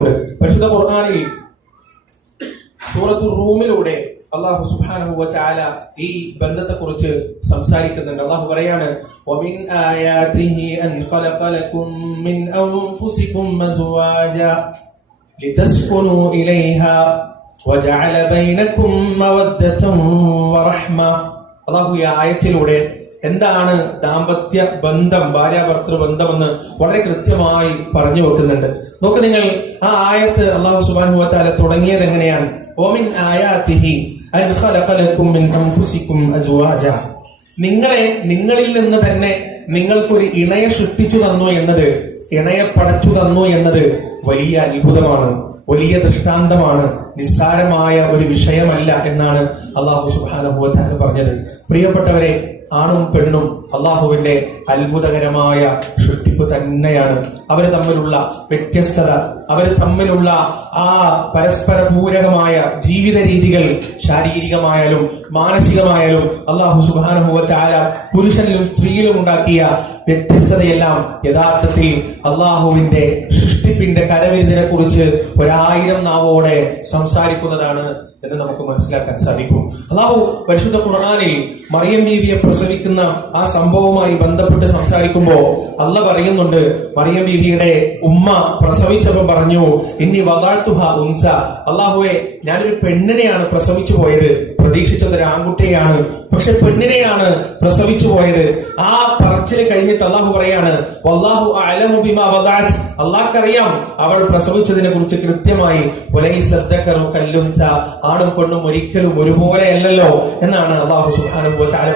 പരിശുദ്ധ ഖുർആനിൽ സൂറത്തു റൂമിലൂടെ അള്ളാഹു സുബ്ഹാനഹു വ തആല ഈ ബന്ധത്തെക്കുറിച്ച് സംസാരിക്കുന്നുണ്ട്. അള്ളാഹു പറയാണ് വമിൻ ആയാതിഹി അൻ ഖലഖ ലക്കും മിൻ അൻഫുസികും മസ്വാജ ലിതസ്കുനു ഇലൈഹാ വജഅല ബൈനകും മവദ്ദതൻ വറഹ്മ. അള്ളാഹു ഈ ആയത്തിലൂടെ എന്താണ് ദാമ്പത്യ ബന്ധം ഭാര്യാഭർത്തൃ ബന്ധമെന്ന് വളരെ കൃത്യമായി പറഞ്ഞു വെക്കുന്നുണ്ട്. നോക്ക് നിങ്ങൾ ആ ആയത്ത് അള്ളാഹു സുബാൻ താല തുടങ്ങിയത് എങ്ങനെയാണ്? ഓമിൻ നിങ്ങളെ നിങ്ങളിൽ നിന്ന് തന്നെ നിങ്ങൾക്കൊരു ഇണയെ സൃഷ്ടിച്ചു തന്നു എന്നത് ഇണയെ പടച്ചു തന്നു എന്നത് വലിയ അത്ഭുതമാണ് വലിയ ദൃഷ്ടാന്തമാണ് നിസ്സാരമായ ഒരു വിഷയമല്ല എന്നാണ് അള്ളാഹു സുബാനുഭവത്താൻ പറഞ്ഞത്. പ്രിയപ്പെട്ടവരെ ആണും പെണ്ണും അള്ളാഹുവിന്റെ അത്ഭുതകരമായ സൃഷ്ടിപ്പ് തന്നെയാണ്. അവർ തമ്മിലുള്ള വ്യത്യസ്തത അവർ തമ്മിലുള്ള ആ പരസ്പര പൂരകമായ ജീവിത രീതികൾ ശാരീരികമായാലും മാനസികമായാലും അള്ളാഹു സുബാനുഭവത്തായ പുരുഷനിലും സ്ത്രീയിലും ഉണ്ടാക്കിയ വ്യത്യസ്തതയെല്ലാം യഥാർത്ഥത്തിൽ അള്ളാഹുവിന്റെ സൃഷ്ടിപ്പിന്റെ കരവിരുതിനെ കുറിച്ച് ഒരായിരം നാവോടെ സംസാരിക്കുന്നതാണ് എന്ന് നമുക്ക് മനസ്സിലാക്കാൻ സാധിക്കും. അള്ളാഹു പരിശുദ്ധ ഖുർആനിൽ മറിയം ബീവിയെ പ്രസവിക്കുന്ന ആ സംഭവവുമായി ബന്ധപ്പെട്ട് സംസാരിക്കുമ്പോ അല്ല പറയുന്നുണ്ട് മറിയം ബീവിയുടെ ഉമ്മ പ്രസവിച്ചപ്പോൾ പറഞ്ഞു ഇനി വകാഴ്ത്തുഹ ഉൻസ. അള്ളാഹുവെ ഞാനൊരു പെണ്ണിനെയാണ് പ്രസവിച്ചു പോയത്. പ്രതീക്ഷിച്ചത് ഒരു ആൺകുട്ടിയാണ് പക്ഷെ പെണ്ണിനെയാണ് പ്രസവിച്ചു പോയത്. ആ പറച്ചിൽ കഴിഞ്ഞിട്ട് അള്ളാഹു പറയാണ് വദഅത്. അള്ളാഹ്ക്കറിയാം അവൾ പ്രസവിച്ചതിനെ കുറിച്ച് കൃത്യമായി ആണും പെണ്ണും ഒരിക്കലും ഒരുപോലെയല്ലല്ലോ എന്നാണ് അള്ളാഹു സുബ്ഹാനഹു വ തആല